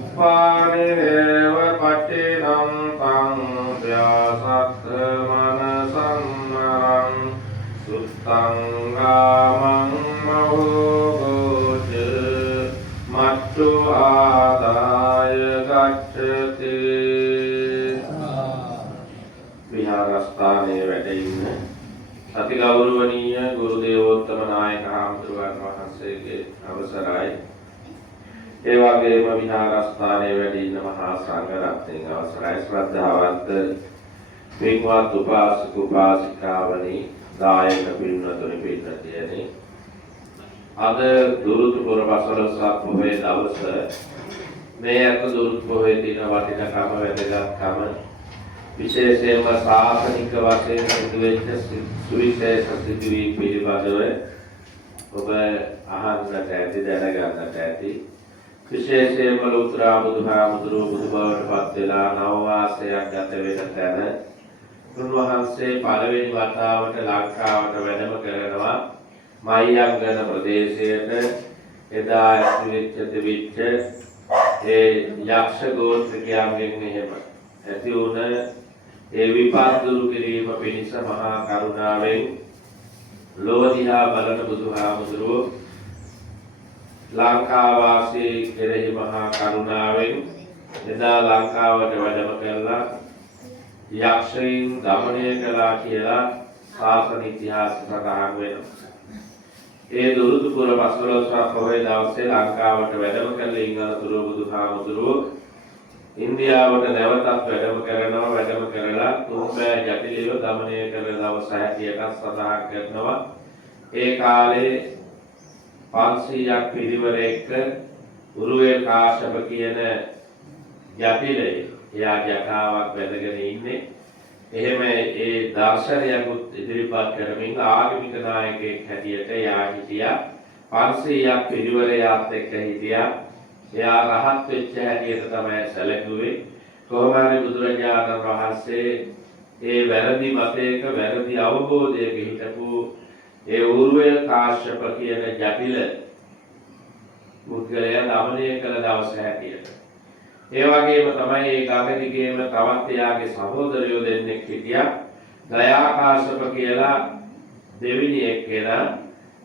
උප්පානේව පටිනම් සංඛ්‍යාසත් මනසන්නරං සුත්තං ගාමං මහෝගෝච මච්චු ආදාය ගච්ඡති. විහාරස්ථානයේ වැඩ ඉන්න අති ගෞරවනීය ගුරු දේවෝත්තම නායක හාමුදුරුවන් වහන්සේගේ අවසරයි. ඒ වගේම විහාරස්ථානයේ වැඩ ඉන්න මහා සංඝ රත්නයේ අවසරයි. ශ්‍රද්ධාවන්ත පින්වත් උපාසක උපාසිකාවනි, දායක පින්වතුනි පින්වතියනි, අද දුරුතුපුර පසළොස්වක පොහොය දවස මේ අත දුරුතු පොහොය දින වටිනාකම වැදගත්කම විශේෂයෙන්ම සාසනික වශයෙන් සිදුවෙච්ච සුවිශේෂ සිදුවීම් පිළිබඳව ඔබ අහන්නට ඇති, දැනගන්නට ඇති. විශේෂයෙන්ම ලෝතර බුදුහාමුදුරුවෝ බුදුබවට පත් වෙලා නව වාසයක් ගත වෙන තැන උන්වහන්සේ පළවෙනි වතාවට ලංකාවට වැඩම කරනවා. මහියංගන ප්‍රදේශයට එදා ඇතිවෙච්ච තිබිච්ච ඒ යක්ෂ ගෝත්‍රිකයන්ගෙන් එහෙම ඇති වුණ ඒ විපත් දුරු කිරීම පිණිස මහා කරුණාවෙන් ලොව දිහා බලන බුදුහාමුදුරුවෝ ලංකාවාසී කෙරෙහි මහා කරුණාවෙන් එදා ලංකාවට වැඩම කළා. යක්ෂයින් දමනය කළා කියලා ශාසන ඉතිහාසය සඳහන් වෙනවා. ඒ දුරුතුපුර පසළොස්වක පොහොය දවසේ ලංකාවට වැඩම කළ ඉංගලතුරු බුදුහාමුදුරුවෝ ඉන්දියාවට නැවතත් වැඩම කරනවා. වැඩම කරලා තුන්බෑ ජටිලව දමනය කළ දවස හැටියට සඳහන් කරනවා. ඒ කාලේ 500ක් පිරිවර එක්ක උරුවේ කාශ්‍යප කියන ජටිලයේ එයා ජටාවක් වැදගෙන ඉන්නේ. එහෙම ඒ දර්ශනයකුත් ඉදිරිපත් කරමින් ආගමික නායකයෙක් හැටියට එයා හිටියා. 500ක් පිරිවරයාත් එක්ක හිටියා. එයා රහත් වෙච්ච හැටියට තමයි සැලකුවේ. කොහොම හරි බුදුරජාණන් වහන්සේ ඒ වැරදි මතයක වැරදි අවබෝධයක හිටපු ඒ ඌර්වය කාශ්‍යප කියන ජටිල පුද්ගලයා දමනය කළ දවස හැටියට. ඒ වගේම තමයි ඒ ගාගදිගේම තවත් එයාගේ සහෝදරයෝ දෙන්නෙක් හිටියා. ගයා කාශ්‍යප කියලා දෙවෙනි එක්කෙනා.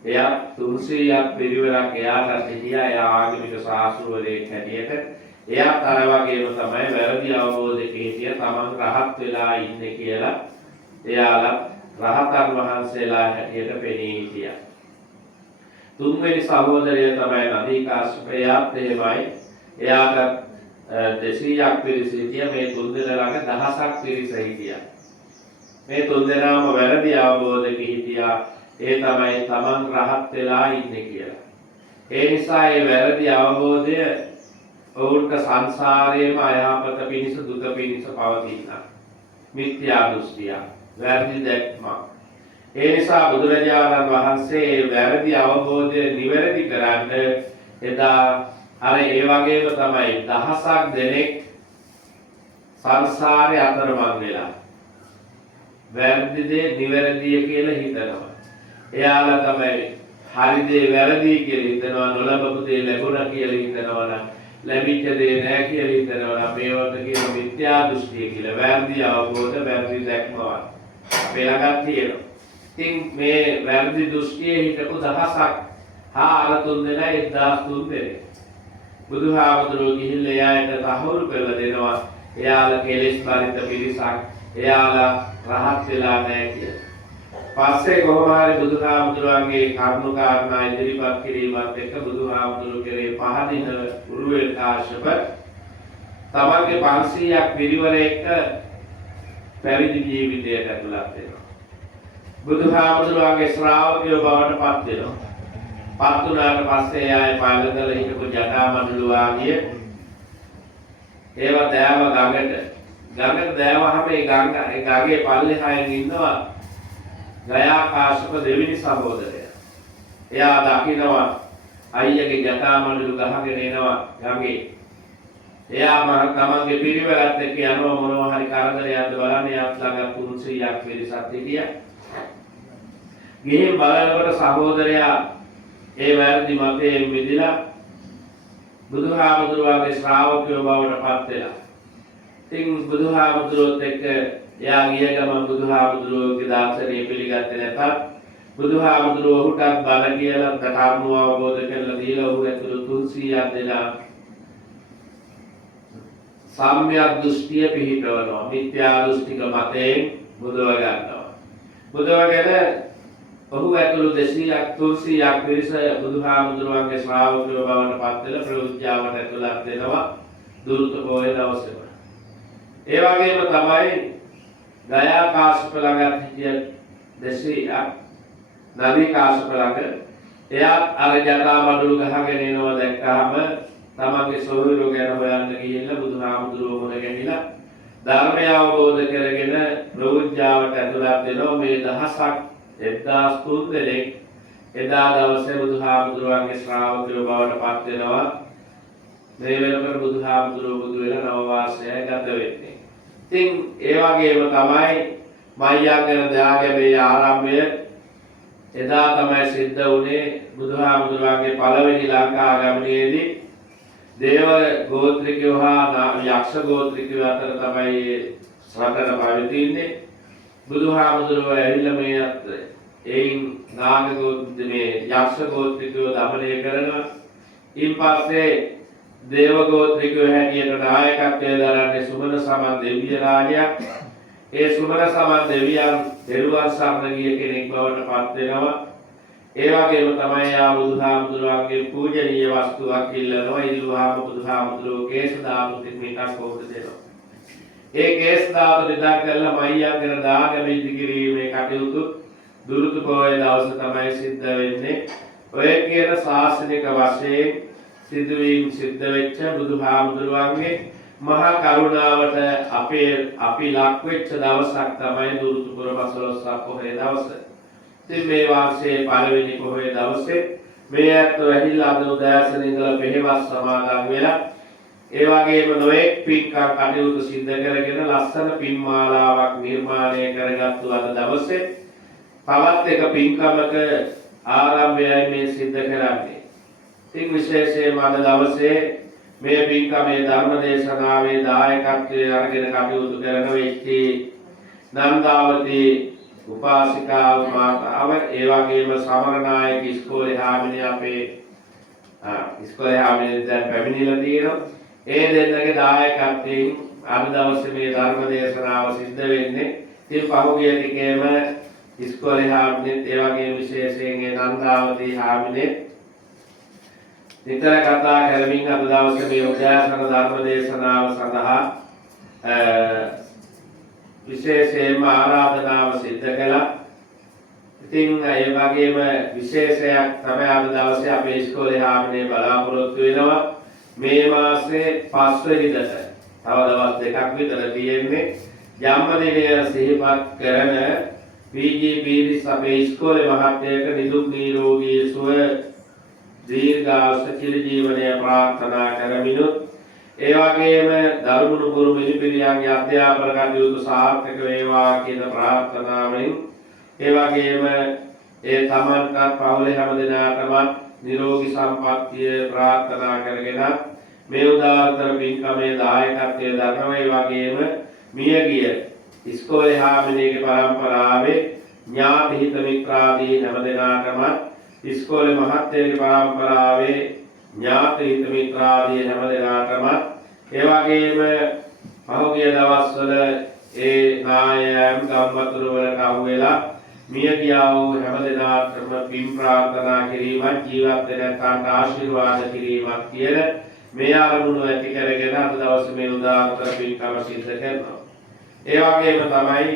එයා 300ක් පිරිවරක් එයාට හිටියා. එයා ආගමික ශාස්ත්‍රවලෙක් හැටියට. එයාත් අර වගේම තමයි වැරදි අවබෝධයක හිටියා. තමන් රහත් වෙලා ඉන්නේ කියලා එයාලා රහතන් වහන්සේලා හැටියට පෙනී හිටියා. තුන්වෙනි සහෝදරය තමයි නදී කාශ්‍යප. එයාත් එහෙමයි. එයාට 200ක් පිරිස හිටියා. මේ තුන්දෙනා ළඟ 1000ක් පිරිස හිටියා. මේ තුන්දෙනාම වැරදි අවබෝධයක හිටියා. ඒ තමයි තමන් රහත් වෙලා ඉන්නේ කියලා. ඒ නිසා මේ වැරදි අවබෝධය ඔවුන්ට සංසාරයේම අයහපත පිණිස දුක පිණිස පවතිනවා. මිත්‍යා දෘෂ්ටිය, වැරදි දැක්ම. ඒ නිසා බුදුරජාණන් වහන්සේ වැරදි අවබෝධය නිවැරදි කරන්න එදා අර ඒ වගේම තමයි දහසක් දෙනෙක් සංසාරේ අතරමං වෙලා වැරදි දේ නිවැරදිය කියලා හිතනවා. එයාලා තමයි හරි දේ වැරදි කියලා හිතනවා. නොලබපු දේ ලැබුණා කියලා හිතනවා. ලැබිච්ච දේ නැහැ කියලා හිතනවා. මේවට කියන මිත්‍යා දෘෂ්ටිය කියලා. වැරදි අවබෝධ, වැරදි දැක්මවත් අපේ ළඟ තියෙනවා. ඉතින් මේ වැරදි දෘෂ්ටියේ හිටපු දහසක් අර තුන්දෙනා 1003 දෙනෙක් බුදුහාමුදුරුවෝ ගිහිල්ලා එයාට තහවුරු කරලා දෙනවා. එයාලා කෙලෙස් පරිත පිරිසක්. එයාලා රහත් වෙලා නැහැ කියලා. පස්සේ කොහොම හරි බුදුහාමුදුරුවන්ගේ කරුණු කාරණා ඉදිරිපත් කිරීමත් එක්ක බුදුහාමුදුරුවෝ කෙරේ පහදින උරුවෙල් කාශ්‍යප තමන්ගේ 500ක් පිරිවර එක්ක පැවිදි ජීවිතයට ඇතුළත් වෙනවා. බුදුහාමුදුරුවන්ගේ ශ්‍රාවකයෝ බවට පත් වෙනවා. පත් වුණාට පස්සේ ආයේ පාලකල හිටපු ජටාමඬලු ආගිය ඒවා දෑව ගඟට දෑවහම ඒ ගඟේ පල්ලෙහායෙන් ඉන්නවා ගයා කාශ්‍යප දෙවෙනි සහෝදරයා. එයා දකිනවා අයියගේ ජටාමඬලු ගහගෙන එනවා ගඟේ. එයා තමන්ගේ පිරිවරත් එක්ක යනවා මොනවා හරි කරදරයක්ද බලන්න. එයාත් ළඟ 300ක් පිරිසක් හිටියා. ගිහින් බලනකොට සහෝදරයා ඒ වැරදි මතයෙන් මිදලා බුදුහාමුදුරුවන්ගේ ශ්‍රාවකයෝ බවට පත් වෙලා. ඉතින් බුදුහාමුදුරුවොත් එක්ක එයා ගිය ගමන් බුදුහාමුදුරුවෝගේ දර්ශනය පිළිගත්තේ නැතත් බුදුහාමුදුරුවෝ ඔහුටත් බණ කියලා ධර්ම අවබෝධ කරලා දීලා ඔහු ඇතුළු 300ක් දෙනා සම්‍යක් දෘෂ්ටිය පිහිටවනවා. මිත්‍යා දෘෂ්ටික මතයෙන් බුදව ගන්නවා. බුදවගෙන ඔහු ඇතුළු 200ක් 300ක් පිරිස බුදුහාමුදුරුවන්ගේ ශ්‍රාවකයෝ බවට පත් වෙලා ප්‍රවෘත්තියාවට ඇතුළත් වෙනවා දුරුත පොයේ දවසේම. ඒ වගේම තමයි ගයා කාශ්‍යප ළඟත් හිටිය 200ක් නදී කාශ්‍යප ළඟ එයා අර ජටා මඩුළු ගහගෙන එනවා දැක්කහම තමන්ගේ සොහොයුරු ගැන හොයන්න ගිහිල්ලා බුදුහාමුදුරුවෝ මුණ ගැහිලා ධර්මය අවබෝධ කරගෙන ප්‍රවෘත්තියාවට ඇතුළත් වෙනවා. මේ දහසක් 1003 දෙනෙක් එදා දවසේ බුදුහාමුදුරුවන්ගේ ශ්‍රාවකයෝ බවට පත් වෙනවා. මේ වෙනකොට බුදුහාමුදුරුවෝ බුදු වෙලා නව වාසය ගත වෙන්නේ. ඉතින් ඒ වගේම තමයි මයංගන දාගමේ ආරම්භය එදා තමයි සිද්ධ වුණේ. බුදුහාමුදුරුවන්ගේ පළවෙනි ලංකා ආගමනයේදී දේව ගෝත්‍රිකයෝ හා යක්ෂ ගෝත්‍රිකයෝ අතර තමයි රටට පවතින්නේ. බුදුහාමුදුරුවෝ ඇවිල්ලා මේ එයින් නාග ගෝත්‍රයේ යක්ෂ ගෝත්‍රිකයෝ දමනය කරනවා. ඊපස්සේ දේව ගෝත්‍රිකයෝ හැටියට නායකත්වය දරන්නේ සුමන සමන් දෙවිය රාජයා. ඒ සුමන සමන් දෙවියන් දරුවන් සරණ ගිය කෙනෙක් බවට පත් වෙනවා. ඒ වගේම තමයි ආ බුදුහාමුදුරුවන්ගේ පූජනීය වස්තුවක් ඉල්ලනවා. ඉල්ලුවාම බුදුහාමුදුරුවෝ කේශ ධාතු දෙකක් කොහොමද දෙනවා. ඒ කේශ ධාතු දෙදා කරලා මයංගන දාගම ඉදිකිරීමේ කටයුතු දුරුතු පොයේ දවස තමයි සිද්ධ වෙන්නේ. ඔය කියන ශාසනික වශයෙන් සිදුවීම් සිද්ධ වෙච්ච බුදුහාමුදුරුවන්ගේ මහා කරුණාවට අපි ලක් වෙච්ච දවසක් තමයි දුරුතු පුර 15 පොහේ දවස. ඉතින් මේ වාර්ෂයේ පළවෙනි පොහේ දවසේ මේ ඇත්තෝ ඇහිලා අද උදෑසන ඉඳලා පෙහෙවස් සමාදන් වෙලා ඒ වගේම නොඑක් පින්කම් කටයුතු සිද්ධ කරගෙන ලස්සන පින් මාලාවක් නිර්මාණය කරගත්තු අද දවසේ තවත් එක පින්කමක ආරම්භයයි මේ සිද්ධ කරන්නේ. ඉතින් විශේෂයෙන්ම අද දවසේ මේ පින්කමේ ධර්ම දේශනාවේ දායකත්වයේ අරගෙන කටයුතු කරන වෙච්චි නන්දාවතී උපාසිකාව මාතාව ඒ වගේම සමරනායක ඉස්කෝලේ හාමිනේ අපේ ඉස්කෝලේ හාමිනේ දැන් පැමිණිලා තියෙනවා. ඒ දෙන්නගේ දායකත්වයෙන් අද දවසේ මේ ධර්ම දේශනාව සිද්ධ වෙන්නේ. ඉතින් පහුගිය ටිකේම ඉස්කෝලේ හාමිනේ ඒ වගේම විශේෂයෙන් නන්දාවතී හාමිනේ නිතර කතා කරමින් අද දවසේ මේ උදෑසන ධර්ම දේශනාව සඳහා විශේෂයෙන්ම ආරාධනාව සිද්ධ කළා. ඉතින් ඒ වගේම විශේෂයක් තමයි අද දවසේ අපේ ඉස්කෝලේ හාමිනේ බලාපොරොත්තු වෙනවා. මේ මාසේ 5 වෙනිදාට තව දවස් දෙකක් විතර තියෙන්නේ ජන්මදිනය සිහිපත් කරන PGPs අපේ ඉස්කෝලේ මහත්තයෙක් නිදුක් නිරෝගී සුව දීර්ඝායුෂ චිර ජීවනය ප්‍රාර්ථනා කරමිනුත් ඒ වගේම දරුණු ගුරු මිනිපිරියන්ගේ අධ්‍යාපන කටයුතු සාර්ථක වේවා කියන ප්‍රාර්ථනාවෙන් ඒ වගේම ඒ තමන්ට පවුලේ හැම දෙනාටම නිරෝගී සම්පන්නිය ප්‍රාර්ථනා කරගෙන මේ උදාාරතර පින්කමේ දායකත්වයේ දරනවා. ඒ වගේම මියගිය ඉස්කෝලේ හාමිනේගේ පරම්පරාවේ ඥාති හිත මිත්‍රාදී හැම දෙනාටම ඉස්කෝලේ මහත්තයගේ පරම්පරාවේ ඥාති හිත මිත්‍රාදී හැම දෙනාටම ඒ වගේම පහුගිය දවස්වල ඒ නායයන් ගම්වතුර වලට අහු වෙලා මිය ගියා වූ හැම දෙනාටම පින් ප්‍රාර්ථනා කිරීමත් ජීවත් වෙනකන්ට ආශිර්වාද කිරීමත් කියන මේ ආරමුණු ඇති කරගෙන අද දවසේ මේ උදාාරතර පින්කම සිද්ධ කරනවා. ඒ වගේම තමයි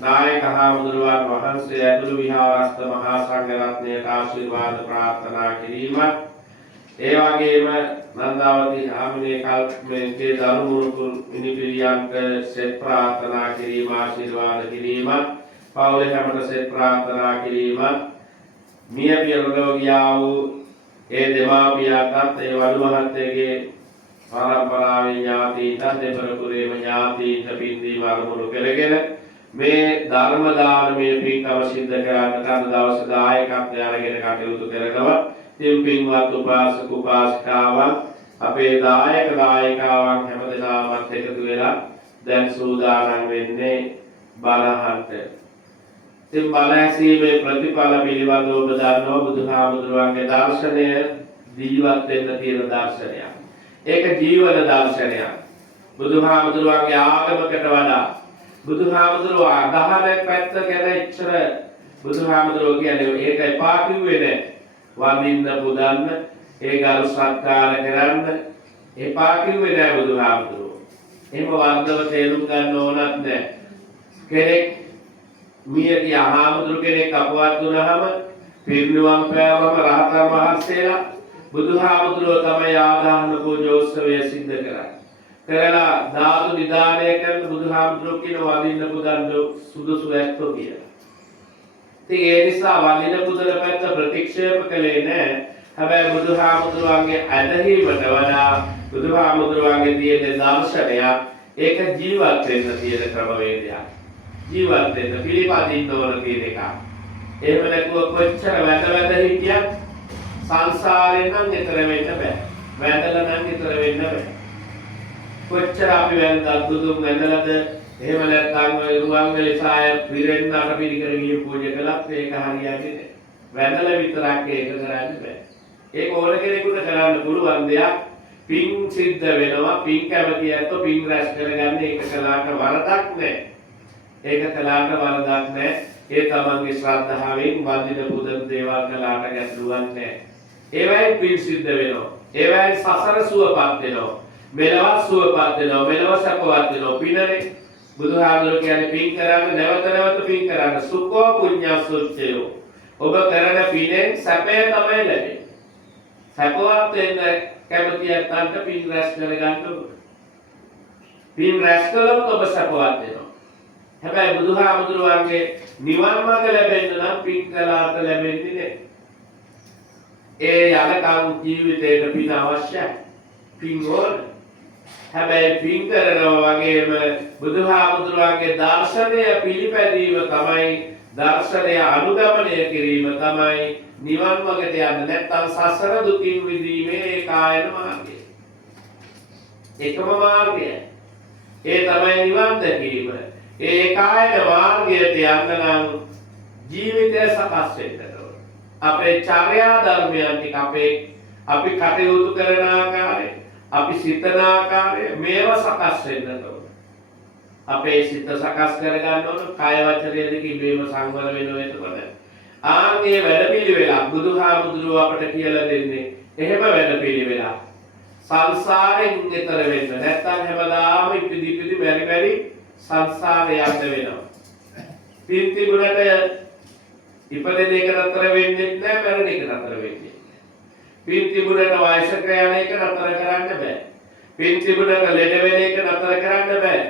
නායක හාමුදුරුවන් වහන්සේ ඇතුළු විහාරස්ථ මහා සංඝ රත්නයට ආශිර්වාද ප්‍රාර්ථනා කිරීමත් ඒ වගේම නන්දාවතී හාමිනේ කල්පයේ දරුණු මිනිපිරියන්ට සෙත් ප්‍රාර්ථනා කිරීම ආශිර්වාද කිරීමත් පවුලේ හැමත සෙත් ප්‍රාර්ථනා කිරීමත් මිය පියරලෝගියා වූ ඒ දෙමාපියන්ටත් ඒ වඩු මහත්තයගේ පරම්පරාවේ ඥාතීන්ට දෙපරපුරේම ඥාතීන්ට පින් දීම අරමුණු කරගෙන මේ ධර්ම දානමය පින්කම සිද්ධ කරන්නට අද දවසේ දායකත්වය අරගෙන කටයුතු කරනවා. ඉතින් පින්වත් උපාසක උපාසිකාවන් අපේ දායක දායිකාවන් හැමදෙනාමත් එකතු වෙලා දැන් සූදානම් වෙන්නේ බණහන්ට. ඉතින් බණ ඇසීමේ ප්‍රතිඵල පිළිබඳව ඔබ දන්නවා බුදුහාමුදුරුවන්ගේ දර්ශනය ජීවත් වෙන්න තියෙන දර්ශනයක්. ඒක ජීවන දර්ශනයක්. බුදුහාමුදුරුවන්ගේ ආගමකට වඩා බුදුහාමුදුරුවෝ අදහන පැත්ත ගැන ඉච්චර බුදුහාමුදුරුවෝ කියන්නේ ඒක එපා කිව්වේ නෑ. වඳින්න පුදන්න ඒ ගරු සත්කාර කරන්න එපා කිව්වේ නෑ බුදුහාමුදුරුවෝ. එහෙම වර්ධව තේරුම් ගන්න ඕනත් නෑ. කෙනෙක් මියදී ආහාමුදුරු කෙනෙක් අපවත් වුණාම පිරිනිවන් පෑවම රහතන් වහන්සේලා බුදුහාමුදුරුවෝ තමයි ආදාහන පූජෝත්සවය සිද්ධ කරන්නේ. කරලා ධාතු නිදානය කරන බුදුහාමුදුරුවෝ කියන වඳින්න පුදන්න සුදුසු ඇත්තෝ කියලා. ඉතින් ඒ නිසා වඳින්න පුදන පැත්ත ප්‍රතික්ෂේප කළේ නෑ. හැබැයි බුදුහාමුදුරුවන්ගේ ඇදහිීමට වඩා බුදුහාමුදුරුවන්ගේ තියෙන දර්ශනය ඒක ජීවත් වෙන්න තියෙන ක්‍රමවේදයක්. ජීවත් වෙන්න පිළිපදින්න ඕන කියන එක. එහෙම නැතුව කොච්චර වැඳ හිටියත් සංසාරයෙන් නම් ඈතර වෙන්න බෑ. වැඳලා නම් ඈතර වෙන්න බෑ. කොච්චර අපි වැඳ බුදුන් වැඳලාද එහෙම නැත්නම් රුවන් වෙලසාය පිරෙන්න අර පිළිකර ගිහින් පූජා කළත් ඒක හරියන්නේ නැහැ. වැඳලා විතරක් ඒක කරන්න බෑ. ඒක ඕන කෙනෙකුට කරන්න පුළුවන් දෙයක්. පින් සිද්ධ වෙනවා. පින් කැමති ඇත්තෝ පින් රැස් කරගන්න ඒක කළාට වරදක් නැහැ. ඒක කළාට වරදක් නැහැ. ඒ තමන්ගේ ශ්‍රද්ධාවෙන් වඳින පුදන දේවල් කළාට ගැටලුවක් නැහැ. ඒවයින් පින් සිද්ධ වෙනවා. ඒවයින් සසර සුවපත් වෙනවා. මෙලව සුවපත් වෙනවා. මෙලව සපවත් වෙනවා. පිනනේ බුදුහාමුදුරුවෝ කියන්නේ පින් කරන්න නැවත නැවත පින් කරන්න. සුඛෝ පුඤ්ඤස්සුච්චයෝ. ඔබ කරන පිනෙන් සැපය තමයි ලැබෙන්නේ. සැපවත් වෙන්න කැමති ඇත්තන්ට පින් රැස් කරගන්න ඕන. පින් රැස් කළොත් ඔබ සැපවත් වෙනවා. හැබැයි බුදුහාමුදුරුවන්ගේ නිවන් මාර්ග ලැබෙන්න නම් පින් කළාට ලැබෙන්නේ නැහැ. ඒ යලකම් ජීවිතේට පින් අවශ්‍යයි. පින් ඕන. හැබැයි පින් කරනවා වගේම බුදුහාමුදුරුවන්ගේ දර්ශනය පිළිපැදීම තමයි දර්ශනය අනුගමනය කිරීම තමයි නිවන් මාර්ගයට යන්න. නැත්නම් සසර දුකින් මිදීමේ ඒකායන මාර්ගය. එකම මාර්ගය. ඒ තමයි නිවන් දැකීම. ඒ කායන මාර්ගයට යන්න නම් ජීවිතය සකස් වෙන්න ඕන. අපේ චර්යා ධර්මයන් ටික අපි කටයුතු කරන ආකාරය, අපි සිතන ආකාරය මේවා සකස් වෙන්න ඕන. අපේ සිත සකස් කරගන්න ඕන. කාය වචනය දෙකකින් මේව සංවර වෙනවා. එතකොට ආන්ගේ වැඩපිළිවෙල බුදුහාමුදුරුවෝ අපට කියලා දෙන්නේ එහෙම වැඩපිළිවෙල. සංසාරයෙන් ඈතර වෙන්න. නැත්නම් හැමදාම ඉපදි මෙරි සංසාරේ යන්න වෙනවා. පින් තිබුණට ඉපදෙන එක නතර වෙන්නේ නැහැ, මරණ එක නතර වෙන්නේ නැහැ. පින් තිබුණට වයසක යන එක නතර කරන්න බෑ. පින් තිබුණට ලෙඩ වෙන එක නතර කරන්න බෑ.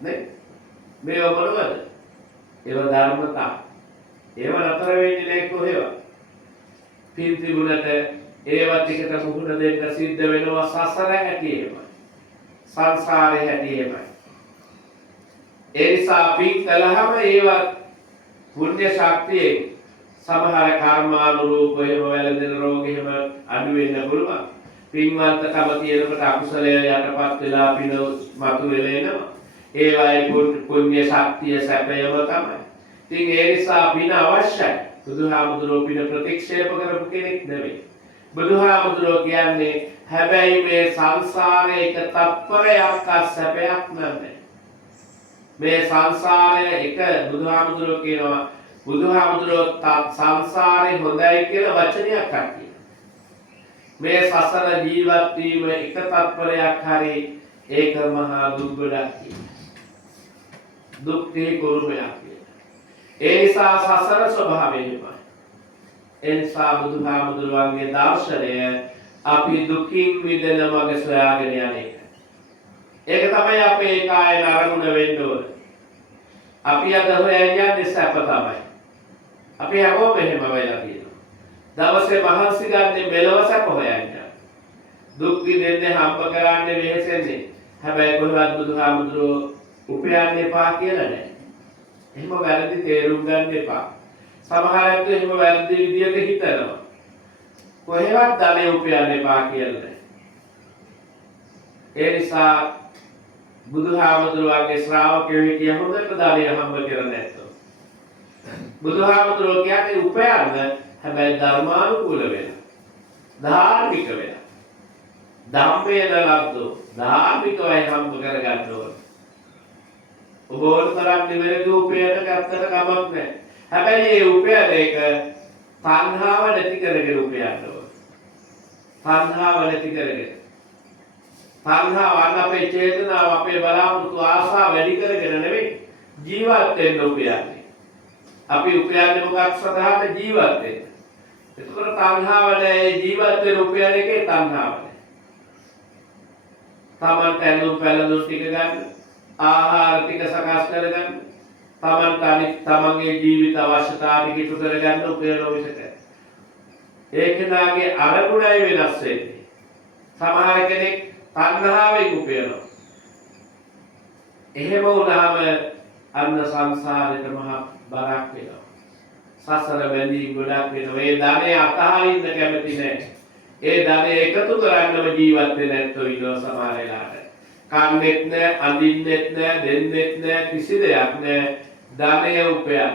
නේ? මේව මොනවද? ඒව ධර්මතා. ඒව නතර වෙන්නේ නැහැ කොහෙවත්. පින් තිබුණට ඒවත් එකට මුහුණ දෙන්න සිද්ධ වෙනවා සසර හැටියෙම. සංසාරේ හැටියෙම. ඒ නිසා පින් කළාම ඒවත් පුණ්‍ය ශක්තියෙන් සමහර කර්මානුරූප එහෙම වැළඳෙන රෝග එහෙම අඩු වෙන්න පුළුවන්. පින්වන්තකම තියෙනකොට අකුසලය යටපත් වෙලා පින මතුවෙලා එනවා. ඒවයි පුණ්‍ය ශක්තිය සැපයම තමයි. ඉතින් ඒ නිසා පින අවශ්‍යයි. බුදුහාමුදුරුවෝ පින ප්‍රතික්ෂේප කරපු කෙනෙක් නෙවෙයි. බුදුහාමුදුරුවෝ කියන්නේ හැබැයි මේ සංසාරේ එක තත්පරයක් සැපයක් නැහැ. මේ සංසාරය එක බුදුහාමුදුරුවෝ කියනවා බුදුහාමුදුරුවෝ සංසාරේ හොඳයි කියලා වචනයක් අක්කිය. මේ සසර ජීවත් වීම එක තත්පරයක් හරි ඒක මහා දුක් ගොඩක් කියලා. දුක්ඛේ කුරුමයක් කියලා. ඒ නිසා සසර ස්වභාවයෙන්මයි. ඒ නිසා බුදුහාමුදුරුවන්ගේ දර්ශනය අපි දුකින් මිදෙන මඟ සොයාගෙන යන එක. ඒක තමයි අපේ කායන අරමුණ වෙන්න ඕන. අපි අද හොයන්නේ සැප තමයි. අපි හැමෝම එහෙම වෙලා තියෙනවා. දවසේ මහන්සි ගන්න මෙලව සැප හොයන්නේ. දුක් විඳින්නේ හම්බ කරන්නේ වෙහෙසෙන්නේ. හැබැයි කොහොමද බුදුහාමුදුරුවෝ උපයන්න එපා කියලා නෑ. එහෙම වැරදි තේරුම් ගන්න එපා. සමහර අය එහෙම වැරදි විදියට හිතනවා. කොහෙවත් ධනෙ උපයන්න එපා කියලා නෑ. ඒ නිසා බුදුහාමුදුරුවන්ගේ ශ්‍රාවකයෝ හිටිය හොඳට ධනය හම්බ කරන්නේ නැත්තෝ. බුදුහාමුදුරුවෝ කියන්නේ උපයන්න හැබැයි ධර්මානුකූල වෙලා. ධාර්මික වෙලා. ධම්මේන ලබ්ධෝ ධාර්මිකවයි හම්බ කරගන්න ඕන. ඔබ ඕන තරම් නිවැරදි උපයන ගත්තට කමක් නැහැ. හැබැයි මේ උපයන එක තණ්හාව නැති කරගෙන උපයන්න ඕන. තණ්හාව නැති කරගෙන. තණ්හාව අපේ චේතනාව අපේ බලාපොරොත්තු ආශා වැඩි කරගෙන නෙවෙයි ජීවත් වෙන්න උපයන්නේ. අපි උපයන්නේ මොකක් සඳහාද? ජීවත් වෙන්න. එතකොට තණ්හාව නැහැ ජීවත් වෙන උපයන එකේ තණ්හාව නැහැ. තමන්ට ඇඳුම් පැළඳුම් ටික ගන්න, ආහාර ටික සකස් කරගන්න, තමන්ගේ ජීවිත අවශ්‍යතා ටික ඉටු කරගන්න උපයන විසක. ඒකනාගේ අරමුණයි වෙනස් වෙන්නේ. සමහර කෙනෙක් තණ්හාවෙන් උපයනවා. එහෙම වුණාම අන්න සංසාරෙට මහ බරක් වෙනවා. සසර බැඳී ගොඩක් වෙනවා. ඒ ධනෙ අතහරින්න කැමති නැහැ. ඒ ධනෙ එකතු කරන්නම ජීවත් වෙන්නේ නැත්තෝ ඉන්නවා සමහර වෙලාවට. කන්නේත් නැහැ, අඳින්නෙත් නැහැ, දෙන්නෙත් නැහැ, කිසි දෙයක් නැහැ. ධනෙ උපයන්න.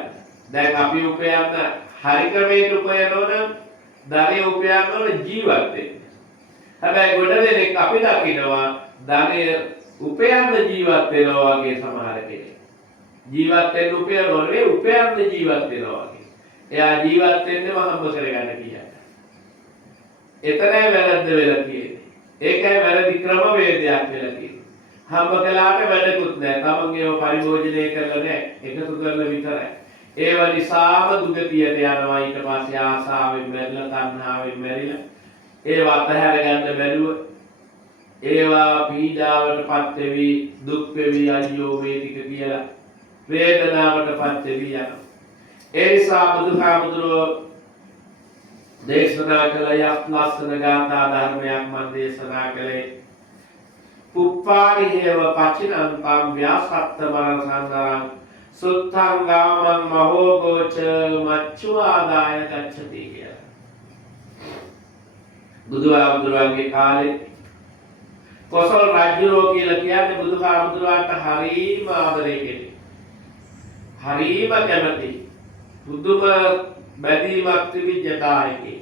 දැන් අපි උපයන්න හරි ක්‍රමයකට උපයනවනම් ධනෙ උපයන්න ඕන ජීවත් වෙන්න. හැබැයි ගොඩ දෙනෙක් අපි දකිනවා ධනෙ උපයන්න ජීවත් වෙනවා වගේ සමහර කෙනෙක්. ජීවත් වෙන්න උපයනවා නෙවෙයි උපයන්න ජීවත් වෙනවා වගේ. එයා ජීවත් වෙන්නම හම්බ කරගන්න කියන්නේ. එතරම් වැරද්ද වෙලා තියෙන්නේ. ඒකයි වැරදි ක්‍රමවේදයක් වෙලා තියෙන්නේ. හම්බ කළාට වැඩකුත් නැහැ. තමන්ගේව පරිභෝජනය කරලා නැහැ. එකතු කරලා විතරයි. ඒව නිසාම දුගතියට යනවා. ඊට පස්සේ ආසාවෙන් මැරිලා තණ්හාවෙන් මැරිලා ඒව අතහැර ගන්න බැරුව ඒවා පීඩාවටපත් වෙවි දුක් වෙවි අයියෝ මේ ටික කියලා වේදනාවටපත් වෙවි යනවා. ඒ නිසා බුදුහාමුදුරුවෝ දේශනා කළ ලස්සන ගාථා ධර්මයක් මම දේශනා කළේ. පුප්පානි හේව පචිනන්තං ව්‍යාසත්තමරං සංසාරං සුත්තං ගාමං මහෝගෝච මච්චුආදාය ගච්ඡති කියලා. බුදුහාමුදුරුවන්ගේ කාලේ කොසල් රජුරෝ කියලා කියන්නේ බුදුහාමුදුරුවන්ට හරීම ආදරේ කෙනෙක්. හරීම කැමති. බුදුම බැදීමක් තිබිච්ච කාලෙකේ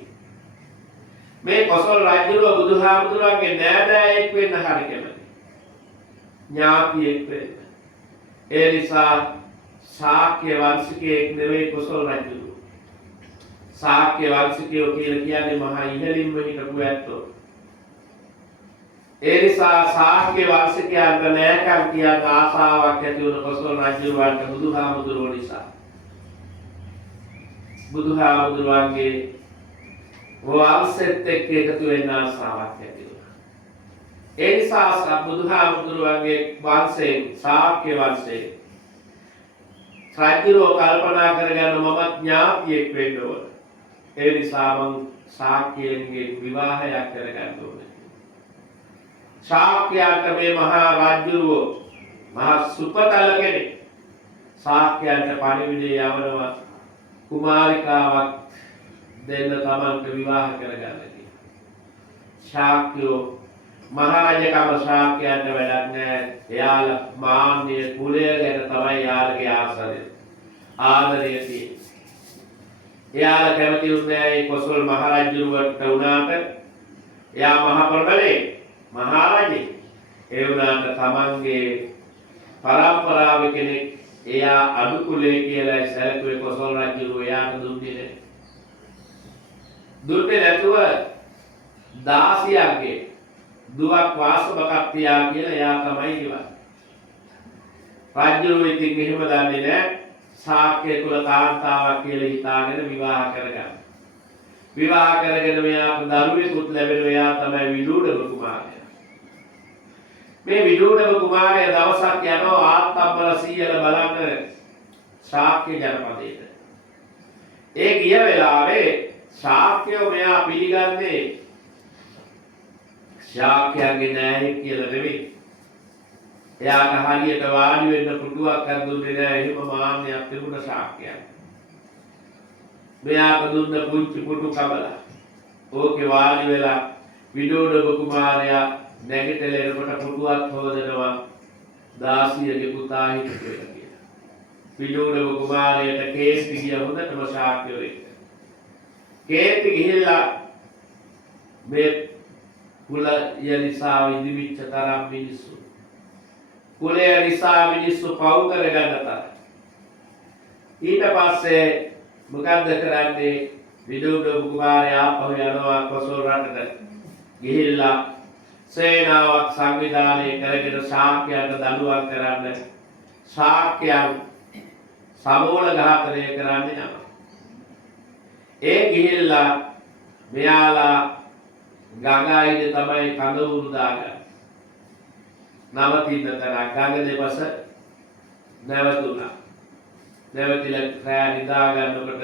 මේ කොසල් රජුරෝ බුදුහාමුදුරුවන්ගේ නෑදෑයෙක් වෙන්න හරි කැමති. ඥාතියෙක් වෙන්න. ඒ නිසා ශාක්‍ය වංශිකයෙක් නෙවෙයි කොසල් රජුරෝ. ශාක්‍ය වංශිකයෝ කියලා කියන්නේ මහා ඉහළින්ම හිටපු ඇත්තෝ. ඒ නිසා ශාක්‍ය වංශිකයන්ට නෑකම් කියන ආසාවක් ඇති වුණ කොසල් රජුරවන්ට බුදුහාමුදුරුවෝ නිසා. බුදුහාමුදුරුවන්ගේ වංශෙත් එක්ක එකතු වෙන්න ආසාවක් ඇති වුණා. ඒ නිසා බුදුහාමුදුරුවන්ගේ වංශයෙන් ශාක්‍ය වංශයෙන් රජුරෝ කල්පනා කරගන්න මම ඥාතියෙක් වෙන්න ඕන. ඒ නිසා මං ශාක්‍යයන්ගේ විවාහයක් කරගන්න ඕනේ. ශාක්‍යයන්ට මේ මහා රජුරෝ මහා සුපතල කෙනෙක් ශාක්‍යයන්ට පණිවිඩය යවනවා කුමාරිකාවක් දෙන්න තමන්ට විවාහ කරගන්න කියලා. ශාක්‍යෝ මහරජකම ශාක්‍යයන්ට වැඩක් නැහැ. එයාලා මාන්‍ය කුලය ගැන තමයි යාළගේ ආදරය තියෙන්නේ. එයාලා කැමති වුණේ ඒ කොසල් මහරජුරුවට වුණාට එයා මහ ප්‍රබලේ මහරජේ. ඒ වුණාට තමන්ගේ පරම්පරාව කෙනෙක් එයා අඩු කුලේ කියලා සැලකුවේ කොසල් රජුරුව එයාට දුන්නේ නැහැ. දුන්නේ නැතුව දාසියගේ දුවක් වාසබකක් තියා කියලා එයා තමයි ඉවන්නේ. රජුරුව ඉතින් එහෙම දන්නේ නැහැ. ශාක්‍ය කුල කාන්තාවක් කියලා හිතාගෙන විවාහ කරගන්න. විවාහ කරගෙන මෙයාට දරුවෙකුත් ලැබෙනවා. එයා තමයි විදුඩම කුමාරයා. මේ විදුඩම කුමාරයා දවසක් යනවා ආත්තම්බල සීයල බලන්න ශාක්‍ය ජනපදයට. ඒ ගිය වෙලාවේ ශාක්‍යෝ මෙයා පිළිගන්නේ ශාක්‍යයන්ගේ නෑයෙක් කියලා නෙවෙයි. එයාට හරියට වාඩි වෙන්න පුටුවක් කර දුන්නේ නෑ. එහෙම මාන්නයක් තිබුණ ශාක්‍යයන්. මෙයාට දුන්න පුංචි පුටු කබල. ඕකේ වාඩි වෙලා විදුඩම කුමාරයා නැගිටලෙනකොට පුටුවක් හොදනවා දාසියගේ පුතා හිටපු එක කියලා. පිළිුණව කුමාරයට කේන්ති ගිය හොඳටම ශාක්‍යව එක්ක. කේන්ති ගිහිල්ලා මේ කුල යනිසා ඉදිවිච්ච තරම් මිනිස්සු. කුලය නිසා මිනිස්සු පව් කරගන්න තරම්. ඊට පස්සේ මොකද්ද කරන්නේ? විදුඩු කුමාරයා ආපහු යනවා කොසල් රටට. ගිහිල්ලා සේනාවක් සංවිධානය කරගෙන ශාක්‍යයන්ට දඬුවම් කරන්න ශාක්‍යයන් සමෝල ඝාතනය කරන්න යනවා. ඒ ගිහිල්ලා මෙයාලා ගඟයිනේ තමයි කඳවුරු දාගන්නේ. නවතින්න තැනක් ගඟ දෙපස නැවතුණා. නැවතිලා රෑ නිදා ගන්නකොට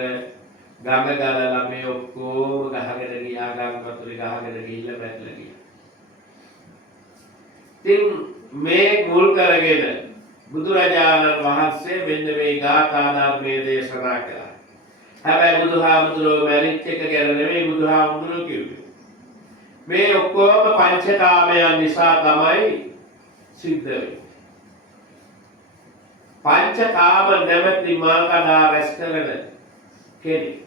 ගඟ ගලලා මේ ඔක්කොම ගහගෙන ගියා. ගඟ වතුරේ ගහගෙන ගිහිල්ලා පැටලලා ගියා. ඉතින් මේ මුල් කරගෙන බුදුරජාණන් වහන්සේ මෙන්න මේ ගාථා ධර්මයේ දේශනා කළා. හැබැයි බුදුහාමුදුරුවෝ මැරිච් එක ගැන නෙමෙයි බුදුහාමුදුරුවෝ කිව්වේ. මේ ඔක්කොම පංචකාමයන් නිසා තමයි සිද්ධ වෙන්නේ. පංචකාම නැමැති මාකඩා රැස් කරන කෙනෙක්.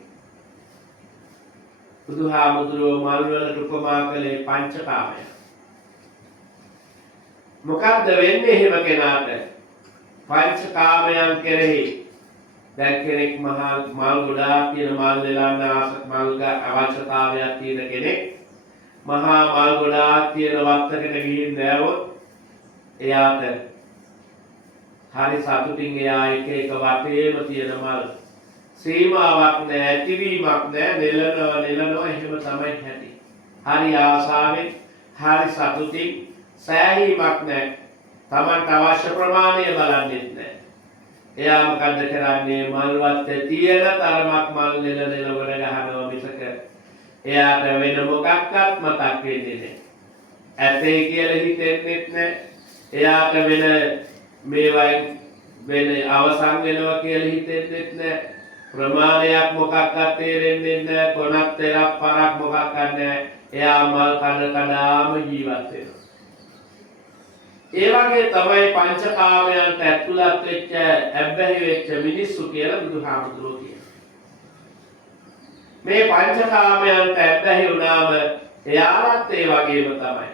බුදුහාමුදුරුවෝ මල් වලට උපමා කළේ පංචකාමයන්. මොකද්ද වෙන්නේ එහෙම කෙනාට? පංචකාමයන් කෙරෙහි දැන් කෙනෙක් මහා මල් ගොඩාක් තියෙන මල් දෙලන්න මල්ග අවශ්‍යතාවයක් තියෙන කෙනෙක් මහා මල් ගොඩාක් තියෙන වත්තකට ගිහින් දැවොත් එයාට හරි සතුටින් එයා එක එක වටේම තියෙන මල් සීමාවක් නැහැ, ඇතිවීමක් නැහැ, නෙලනවා එහෙම තමයි හැටි. හරි ආසාවෙන් හරි සතුටින් සෑහීමක් නැහැ. Tamanට අවශ්‍ය ප්‍රමාණය බලන්නේ නැහැ. එයා මොකද්ද කරන්නේ? මල් වත්තේ තියෙන තරමක් මල් නෙල වල ගහනවා මිසක එයාට වෙන මොකක්වත් මතක් වෙන්නේ නැහැ. ඇතේ කියලා හිතෙන්නෙත් නැහැ. එයාට වෙන මේවයින් වෙන අවසන් වෙනවා කියලා හිතෙන්නෙත් නැහැ. ප්‍රමාණයක් මොකක්වත් තේරෙන්නේ නැහැ. කොනක් තෙරක් පරක් මොකක්වත් නැහැ. එයා මල් කඩාම ජීවත් වෙනවා. ඒ වගේ තමයි පංචකාමයන්ට ඇතුළත් වෙච්ච ඇබ්බැහි වෙච්ච මිනිස්සු කියලා බුදුහාමුදුරුවෝ කියනවා. මේ පංචකාමයන්ට ඇබ්බැහි වුණාම එයාලත් ඒ වගේම තමයි.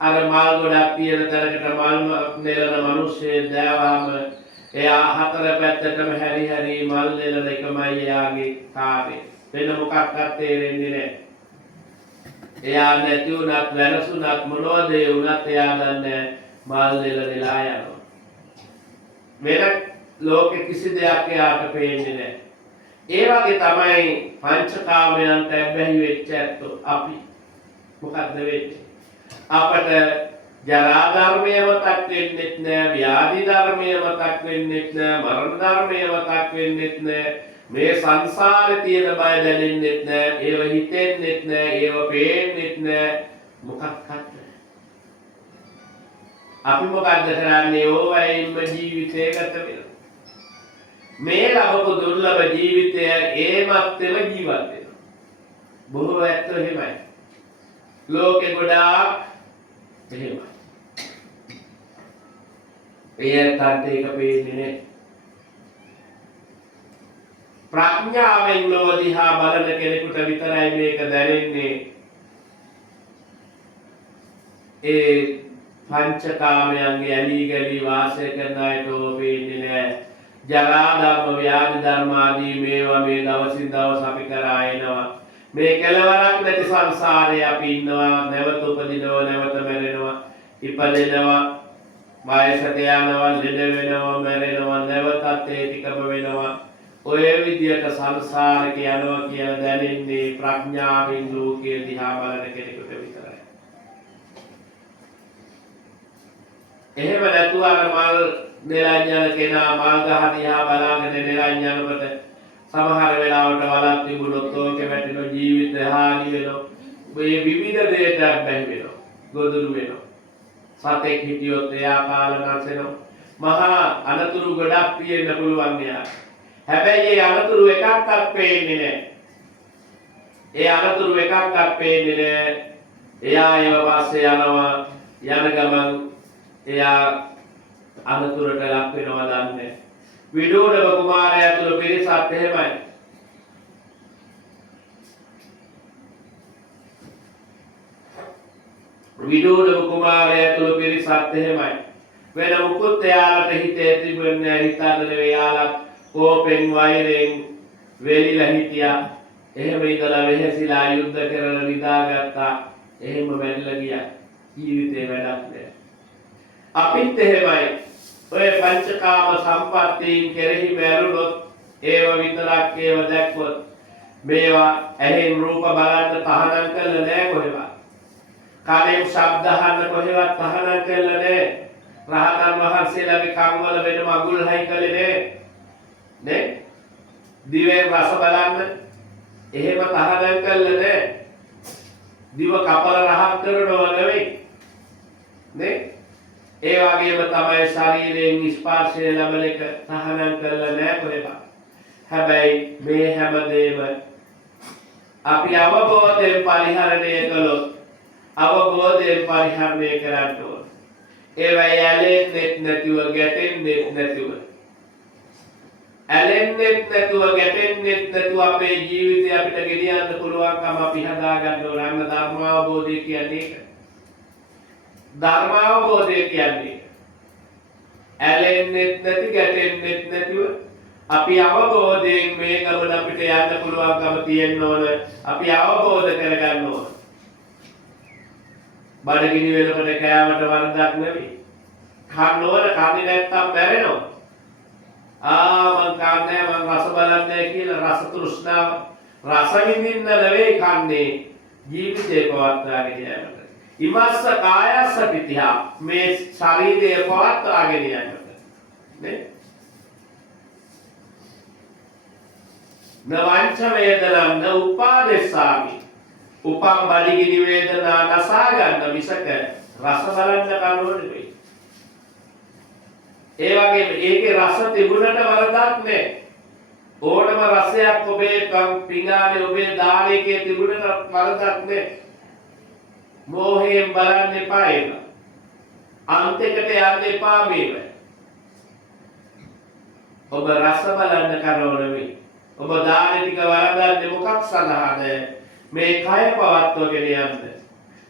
අර මල් ගොඩක් තියෙන තැනකට මල් නෙලන මිනිස්සෙක් දැවහම එයා හතර පැත්තටම හැරි මල් නෙලන එකමයි එයාගේ කාර්යය. වෙන මොකක්වත් තේරෙන්නේ නැහැ. එයා නැති වුණත් වෙනසුණත් මොනවද ඒ වුණත් එයා දන්නේ මල් නෙලලා යනවා. වෙන ලෝකෙ කිසි දෙයක් එයාට පේන්නේ නැහැ. ඒ වගේ තමයි පංචකාමයන්ට බැහැ වෙච්ච ඇත්තෝ අපි. මොකක්ද වෙන්නේ? අපට ජරා ධර්මය මතක් වෙන්නෙත් නෑ, ව්‍යාධි ධර්මය මතක් වෙන්නෙත් නෑ, මරණ ධර්මය මතක් වෙන්නෙත් නෑ. මේ සංසාරේ තියෙන බය දැනෙන්නෙත් නෑ, ඒව හිතෙන්නෙත් නෑ, ඒව පේන්නෙත් නෑ, මොකක්වත් නෑ. අපි මොකද්ද කරන්නේ? ඕවයින්ම ජීවිතය ගත වෙනවා. මේ ලබපු දුර්ලභ ජීවිතය ඒමත්ෙම ජීවත් වෙනවා. බොහෝ ඇත්තෝ එහෙමයි. ලෝකෙ ගොඩාක් එහෙමයි. එයන්ට ඒක පේන්නේ නෑ. ප්‍රඥාවෙන් ලෝක දිහා බලන කෙනෙකුට විතරයි මේක දැනෙන්නේ. ඒ පංචකාමයන්ගේ ඇලී ගලී වාසය කරන අයට පේන්නේ නෑ. ජරා ධර්ම, ව්‍යාධි ධර්ම ආදී මේවා මේ දවසින් දවස අපි කරා එනවා. මේ කෙලවරක් නැති සංසාරේ අපි ඉන්නවා. නැවත උපදිනවා, නැවත මැරෙනවා, ඉපදෙනවා, වයසට යනවා, ලෙඩ වෙනවා, මැරෙනවා, නැවතත් ඒ ටිකම වෙනවා. ඔය විදියට සංසාරේ යනවා කියලා දැනෙන්නේ ප්‍රඥාවෙන් ලෝකයේ දිහා බලන කෙනෙකුට විතරයි. එහෙම නැතුව අර මල් නෙලඤ්ඤන කෙනා මල් ගහ දිහා බලාගෙන නෙලඤ්ඤනකොට සමහර වෙලාවට වලක් තිබුණොත් ඕකේ වැටෙන ජීවිත හානි වෙනවා. මේ විවිධ දේට බැහැ වෙනවා. ගොදුරු වෙනවා. සතෙක් හිටියොත් එයා පාලනස් වෙනවා. මහා අනතුරු ගොඩක් තියෙන්න පුළුවන් යා. හැබැයි ඒ අනතුරු එකක්වත් පේන්නේ නැහැ. ඒ අනතුරු එකක්වත් පේන්නේ නැහැ. එයා ඒව පස්සේ යනවා යන ගමන් එයා අනතුරට ලක් වෙනවා දන්නේ. විදූඩව කුමාරයා ඇතුළු පිරිසත් එහෙමයි. විදූඩව කුමාරයා ඇතුළු පිරිසත් එහෙමයි. වෙන මුකුත් එයාලට හිතේ තිබුණේ හිතාගෙන එයාලා කෝපෙන් වෛරෙන් වෙලිලා හිටියා. එහෙම ඉඳලා වෙහෙසිලා යුද්ධ කරලා නිදාගත්තා. එහෙම වැළලා ගියා. ජීවිතේ වැඩක් නෑ. අපිත් එහෙමයි. ඔය පංචකාම සම්පත්තීන් කෙරෙහි මැරුණොත් ඒව විතරක් ඒව දැක්කොත් මේවා ඇහෙන් රූප බලන්න තහනම් කරලා නෑ කොහෙවත්. කනෙන් ශබ්ද අහන්න කොහෙවත් තහනම් කරලා නෑ. රහතන් වහන්සේලාගේ කන් වල වෙනම අගුල් හයි කළේ නෑ. නේ? දිවෙන් රස බලන්න එහෙම තහනම් කරලා නෑ. දිව කපල රහක් කරනව නෙවෙයි. නේ? ඒ වගේම තමයි ශරීරයෙන් ස්පර්ශය ලැබෙන එක තහනම් කරලා නෑ කොහෙවත්. හැබැයි මේ හැමදේම අපි අවබෝධයෙන් පරිහරණය කළොත් අවබෝධයෙන් පරිහරණය කරන්න ඕන. ඒවයි ඇලෙන්නේ නැතිව ගැටෙන්නේ නැතිව. ඇලෙන්නේ නැතුව ගැටෙන්නේ නැතුව අපේ ජීවිතය අපිට ගෙනියන්න පුළුවන්කම අපි හදා ගන්න ඕන. අන්න ධර්ම අවබෝධය කියන්නේ ඒක. ධර්ම අවබෝධය කියන්නේ ඇලෙන්නේ නැති ගැටෙන්නේ නැතිව අපි අවබෝධයෙන් මේ ගමන අපිට යන්න පුළුවන්කම තියෙන්න ඕන. අපි අවබෝධ කරගන්න ඕන. බඩගිනි වෙනකොට කෑමට වරදක් නෙවෙයි. කන්න ඕන, කන්නේ නැත්තම් මැරෙනවා. මං කන්නේ මං රස බලන්නේ කියලා රස තෘෂ්ණාව රස විඳින්න නෙවෙයි කන්නේ ජීවිතේ පවත්වාගෙන යෑමට. ඉමස්ස කායස්ස පිටිහා මේ ශරීරය පවත්වාගෙන යෑමට. නේ? නවංච වේදනං න උපාදේශාමි. උපම් බඩගිනි වේදනා නසා ගන්න මිසක රස බලන්න කනෝ නෙවෙයි. ඒ වගේම ඒකේ රස තිබුණට වරදක් නැහැ. ඕනම රසයක් ඔබේ පිඟානේ ඔබේ දාලේකේ තිබුණට වරදක් නැහැ. මෝහයෙන් බලන්න එපා ඒක. අන්තිකට යන්න එපා මේව. ඔබ රස බලන්න කනෝ නෙවෙයි. ඔබ දානේ ටික වරදන්නේ මොකක් සඳහාද? මේ කය පවත්වාගෙන යන්න.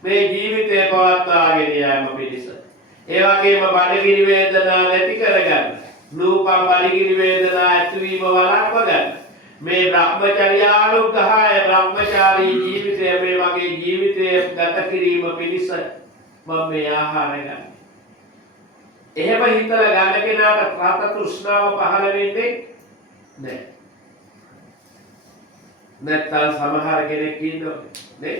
මේ ජීවිතය පවත්වාගෙන යාම පිණිස. ඒ වගේම බඩගිනි වේදනා නැති කරගන්න. නූපම් බඩගිනි වේදනා ඇතිවීම වළක්ව ගන්න. මේ බ්‍රහ්මචර්යානුග්‍රහය බ්‍රහ්මචාරී ජීවිතය මේ වගේ ජීවිතය ගත කිරීම පිණිස මම මේ ආහාර ගන්න. එහෙම හිතලා ගන්න කෙනාට රත තෘෂ්ණාව පහළ වෙන්නේ නැහැ. නැත්තම් සමහර කෙනෙක් ඉන්නවා නේ.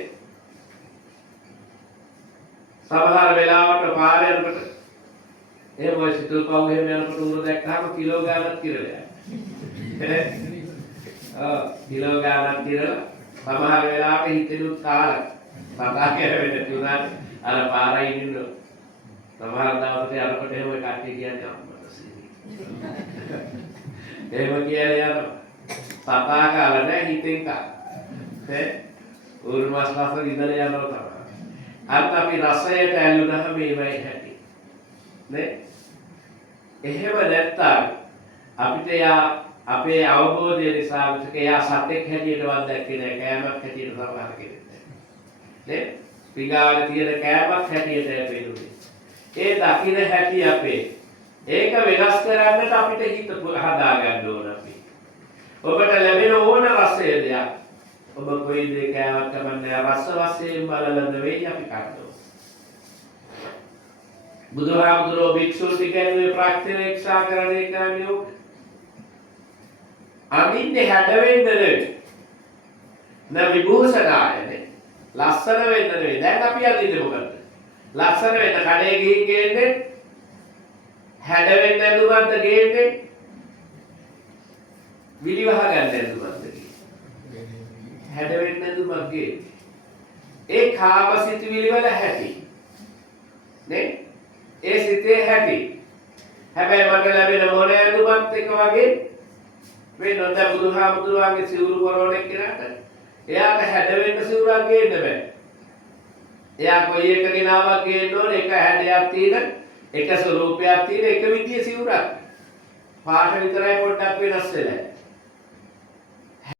සමහර වෙලාවට පාරේ යනකොට එහෙම ඔය සිතුල් පව් එහෙම යනකොට උර දැක්කම කිලෝ ගානක් කිරලා යනවා. කිලෝ ගානක් කිරලා සමහර වෙලාවට හිතෙනුත් කාලා කතා කරවෙන්න තුනක් අර පාරේ ඉන්නවා. සමහර දවසට යනකොට එහෙම කට්ටිය කියන්නේ අම්මට සීනි. එහෙම කියලා යනවා. සතා කාලා නැහැ හිතෙන් කාලා. උරු මාස් මාස ඉඳලා යනවා තමයි. අත් අපි රසයට ඇල්ලුනහම මේවයි හැටි. නේ? එහෙම නැත්තම් අපිට අපේ අවබෝධය නිසා මිසක යා සතෙක් හැටියටවත් දැක්කේ නැහැ. කෑමක් හැටියට සමහර කෙනෙක්. නේ? පිඟානේ තියෙන කෑමක් හැටියට පෙනුනේ. ඒ දකින්න හැටි අපේ. ඒක වෙනස් කරන්නට අපිට හිත හදා ගන්න ඕන අපි. ඔබට ලැබෙන ඕන රසය දෙයක් ඔබ කොයි දේ කෑවත් කමන්නේ රස වශයෙන් බලලා නෙවෙයි අපි කන්නේ. බුදුහාමුදුරුවෝ භික්ෂුන් ටිකේ ප්‍රාක්‍තිරේක්ෂාකරණය කරන්නේ ඔක. අනින්නේ හැඩ වෙන්න නෙවෙයි. න විභූෂණායනේ. ලස්සන වෙන්න නෙවෙයි. දැන් අපි අදින්නේ මොකද? ලස්සන වෙන්න කඩේ ගිහින් ගේන්නේ හැඩ වෙන්න නෑදුවන්ත ගේන්නේ විලි වහ ගන්න නෑදුවන්ත ගේන්නේ හැඩ වෙන්න නෑදුවක් ගේන්නේ ඒ කාමසිතවිලි වල හැටි නේ ඒ සිතේ හැටි හැබැයි මට ලැබෙන මොන නෑදුවත් එක වගේ මේ නොද බුදුහාමුදුරුවන්ගේ සිවුරු කරෝණෙක් කෙනාට එයාට හැඩ වෙන්න සිවුරක් ගේන්න බෑ එයා කොයි එකගෙන ආවක් ගේන්න ඕනේ එක හැඩයක් තියෙන එක ස්වරූපයක් තියෙන එක විදිය සිවුරක්. පාට විතරයි පොඩ්ඩක් වෙනස් වෙලා.